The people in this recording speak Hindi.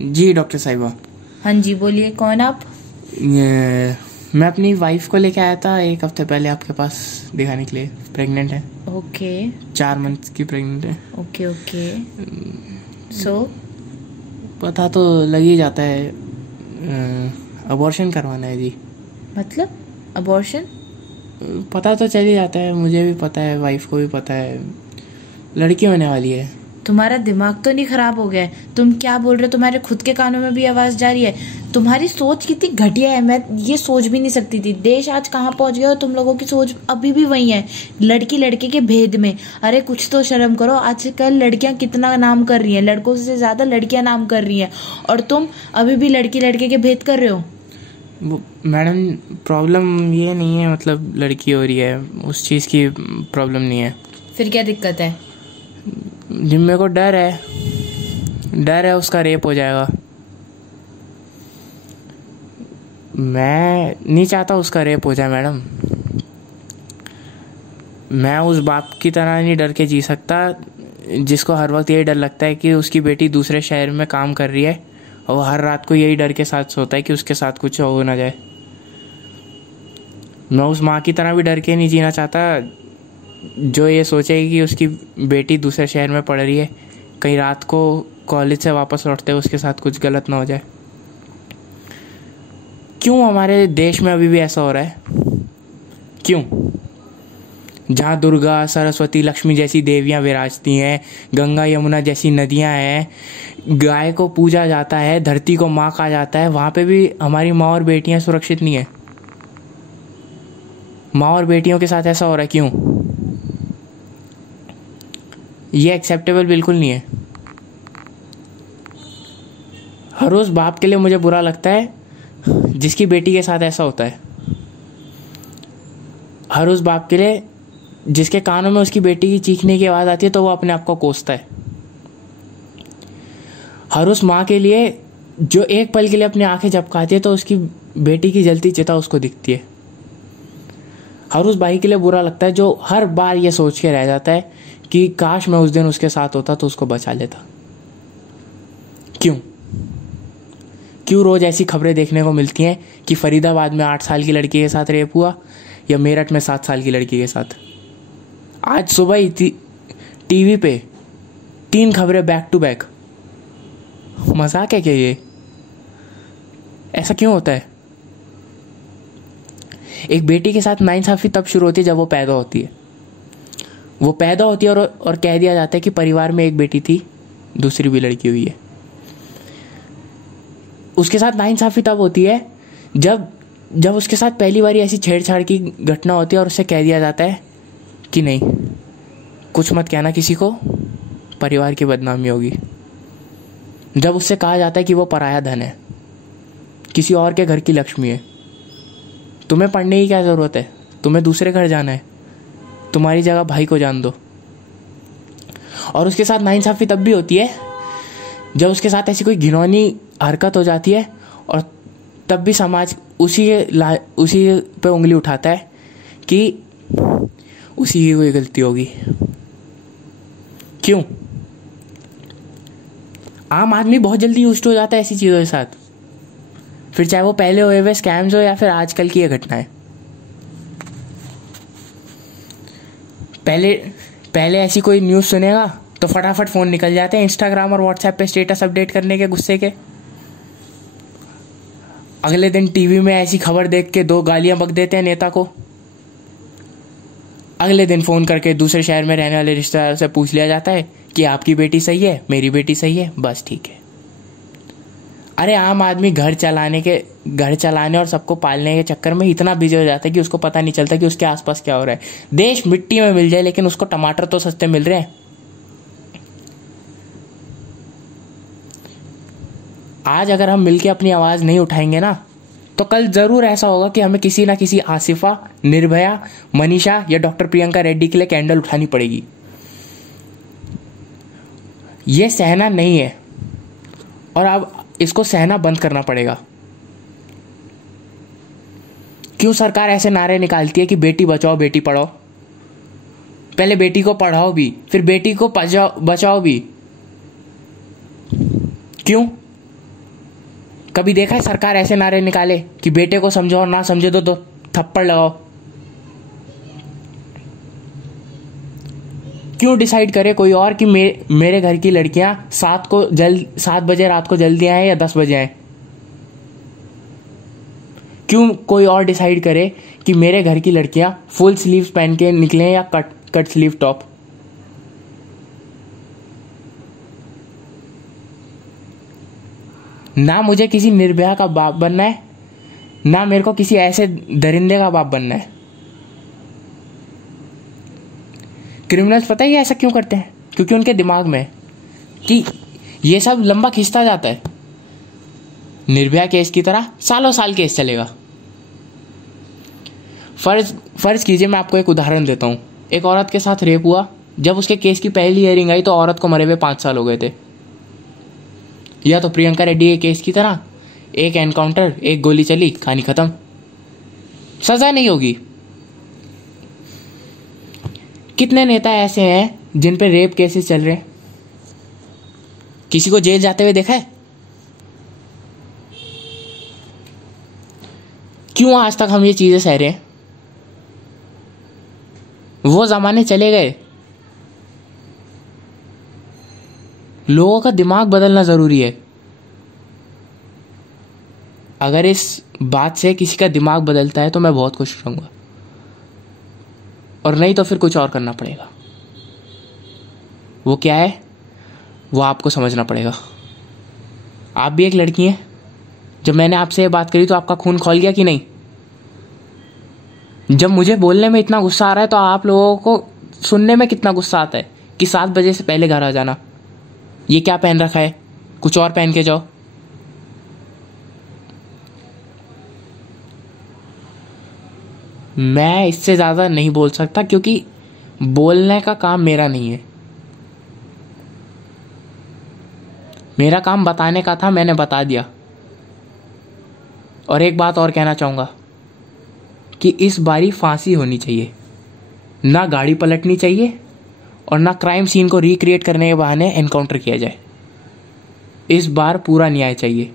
जी डॉक्टर साहिबा। हाँ जी बोलिए, कौन आप? मैं अपनी वाइफ को लेके आया था एक हफ्ते पहले आपके पास दिखाने के लिए। प्रेग्नेंट है। ओके 4 मंथ्स की प्रेग्नेंट है। Okay okay. सो पता तो लग ही जाता है। अबॉर्शन करवाना है जी। मतलब अबॉर्शन? पता तो चल ही जाता है, मुझे भी पता है, वाइफ को भी पता है, लड़की होने वाली है। तुम्हारा दिमाग तो नहीं खराब हो गया है? तुम क्या बोल रहे हो? तुम्हारे खुद के कानों में भी आवाज जा रही है। तुम्हारी सोच कितनी घटिया है, मैं ये सोच भी नहीं सकती थी। देश आज कहाँ पहुंच गया और तुम लोगों की सोच अभी भी वही है, लड़की लड़के के भेद में। अरे कुछ तो शर्म करो। आजकल लड़कियां कितना नाम कर रही हैं, लड़कों से ज्यादा लड़कियां नाम कर रही हैं, और तुम अभी भी लड़की लड़के के भेद कर रहे हो। वो मैडम प्रॉब्लम ये नहीं है, मतलब लड़की हो रही है उस चीज़ की प्रॉब्लम नहीं है। फिर क्या दिक्कत है? जिम मेरे को डर है उसका रेप हो जाएगा। मैं नहीं चाहता उसका रेप हो जाए मैडम। मैं उस बाप की तरह नहीं डर के जी सकता जिसको हर वक्त यही डर लगता है कि उसकी बेटी दूसरे शहर में काम कर रही है और हर रात को यही डर के साथ सोता है कि उसके साथ कुछ हो ना जाए। मैं उस माँ की तरह भी डर के नहीं जीना चाहता जो ये सोचेगी कि उसकी बेटी दूसरे शहर में पढ़ रही है, कहीं रात को कॉलेज से वापस लौटते हुए उसके साथ कुछ गलत ना हो जाए। क्यों हमारे देश में अभी भी ऐसा हो रहा है? क्यों? जहाँ दुर्गा सरस्वती लक्ष्मी जैसी देवियाँ विराजती हैं, गंगा यमुना जैसी नदियाँ हैं, गाय को पूजा जाता है, धरती को माँ कहा जाता है, वहाँ पे भी हमारी माँ और बेटियाँ सुरक्षित नहीं है। माँ और बेटियों के साथ ऐसा हो रहा है, क्यों? ये एक्सेप्टेबल बिल्कुल नहीं है। हर उस बाप के लिए मुझे बुरा लगता है जिसकी बेटी के साथ ऐसा होता है। हर उस बाप के लिए जिसके कानों में उसकी बेटी की चीखने की आवाज़ आती है तो वो अपने आप को कोसता है। हर उस माँ के लिए जो एक पल के लिए अपनी आंखें झपकाती है तो उसकी बेटी की जलती चिता उसको दिखती है। हर उस भाई के लिए बुरा लगता है जो हर बार ये सोच के रह जाता है कि काश मैं उस दिन उसके साथ होता तो उसको बचा लेता। क्यों रोज ऐसी खबरें देखने को मिलती हैं कि फरीदाबाद में 8 साल की लड़की के साथ रेप हुआ या मेरठ में 7 साल की लड़की के साथ। आज सुबह ही टीवी पे 3 खबरें बैक टू बैक। मजाक है क्या ये? ऐसा क्यों होता है? एक बेटी के साथ नाइंसाफी तब शुरू होती है जब वो पैदा होती है। वो पैदा होती है और कह दिया जाता है कि परिवार में एक बेटी थी, दूसरी भी लड़की हुई है। उसके साथ नाइंसाफी तब होती है जब उसके साथ पहली बार ऐसी छेड़छाड़ की घटना होती है और उससे कह दिया जाता है कि नहीं, कुछ मत कहना किसी को, परिवार की बदनामी होगी। जब उससे कहा जाता है कि वो पराया धन है, किसी और के घर की लक्ष्मी है, तुम्हें पढ़ने की क्या ज़रूरत है, तुम्हें दूसरे घर जाना है, तुम्हारी जगह भाई को जान दो। और उसके साथ नाइंसाफी तब भी होती है जब उसके साथ ऐसी कोई घिनौनी हरकत हो जाती है और तब भी समाज उसी पे उंगली उठाता है कि उसी की कोई गलती होगी। क्यों? आम आदमी बहुत जल्दी यूज्ड हो जाता है ऐसी चीज़ों के साथ, फिर चाहे वो पहले हुए हुए स्कैम्स हो या फिर आजकल की ये घटनाएं। पहले ऐसी कोई न्यूज़ सुनेगा तो फटाफट फ़ोन निकल जाते हैं इंस्टाग्राम और व्हाट्सएप पे स्टेटस अपडेट करने के गुस्से के। अगले दिन टीवी में ऐसी खबर देख के 2 गालियां बक देते हैं नेता को। अगले दिन फ़ोन करके दूसरे शहर में रहने वाले रिश्तेदार से पूछ लिया जाता है कि आपकी बेटी सही है, मेरी बेटी सही है, बस ठीक है। अरे आम आदमी घर चलाने और सबको पालने के चक्कर में इतना बिजी हो जाता है कि उसको पता नहीं चलता कि उसके आसपास क्या हो रहा है। देश मिट्टी में मिल जाए लेकिन उसको टमाटर तो सस्ते मिल रहे हैं। आज अगर हम मिलके अपनी आवाज़ नहीं उठाएंगे ना तो कल ज़रूर ऐसा होगा कि हमें किसी ना किसी आसिफा, निर्भया, मनीषा या डॉक्टर प्रियंका रेड्डी के लिए कैंडल उठानी पड़ेगी। ये सहना नहीं है और अब इसको सहना बंद करना पड़ेगा। क्यों सरकार ऐसे नारे निकालती है कि बेटी बचाओ बेटी पढ़ाओ? पहले बेटी को पढ़ाओ भी, फिर बेटी को बचाओ भी। क्यों? कभी देखा है सरकार ऐसे नारे निकाले कि बेटे को समझो और ना समझे तो थप्पड़ लगाओ? क्यों डिसाइड करे कोई और कि मेरे घर की लड़कियां 7 बजे रात को जल्दी आए या 10 बजे आए? क्यों कोई और डिसाइड करे कि मेरे घर की लड़कियां फुल स्लीव्स पहन के निकले या कट स्लीव टॉप? ना मुझे किसी निर्भया का बाप बनना है, ना मेरे को किसी ऐसे दरिंदे का बाप बनना है। क्रिमिनल्स पता है ये ऐसा क्यों करते हैं? क्योंकि उनके दिमाग में कि ये सब लंबा खिंचता जाता है। निर्भया केस की तरह सालों साल केस चलेगा। फर्ज कीजिए, मैं आपको एक उदाहरण देता हूं। एक औरत के साथ रेप हुआ। जब उसके केस की पहली हियरिंग आई तो औरत को मरे हुए 5 साल हो गए थे। या तो प्रियंका रेड्डी के केस की तरह एक एनकाउंटर, एक गोली चली, कहानी खत्म, सजा नहीं होगी। कितने नेता ऐसे हैं जिन पे रेप केसेस चल रहे हैं? किसी को जेल जाते हुए देखा है? क्यों आज तक हम ये चीजें सह रहे हैं? वो जमाने चले गए। लोगों का दिमाग बदलना जरूरी है। अगर इस बात से किसी का दिमाग बदलता है तो मैं बहुत खुश रहूंगा, और नहीं तो फिर कुछ और करना पड़ेगा। वो क्या है वो आपको समझना पड़ेगा। आप भी एक लड़की हैं। जब मैंने आपसे ये बात करी तो आपका खून खौल गया कि नहीं? जब मुझे बोलने में इतना गुस्सा आ रहा है तो आप लोगों को सुनने में कितना गुस्सा आता है कि 7 बजे से पहले घर आ जाना। ये क्या पहन रखा है, कुछ और पहन के जाओ। मैं इससे ज्यादा नहीं बोल सकता, क्योंकि बोलने का काम मेरा नहीं है। मेरा काम बताने का था, मैंने बता दिया। और एक बात और कहना चाहूंगा कि इस बारी फांसी होनी चाहिए, ना गाड़ी पलटनी चाहिए, और ना क्राइम सीन को रिक्रिएट करने के बहाने एनकाउंटर किया जाए। इस बार पूरा न्याय चाहिए।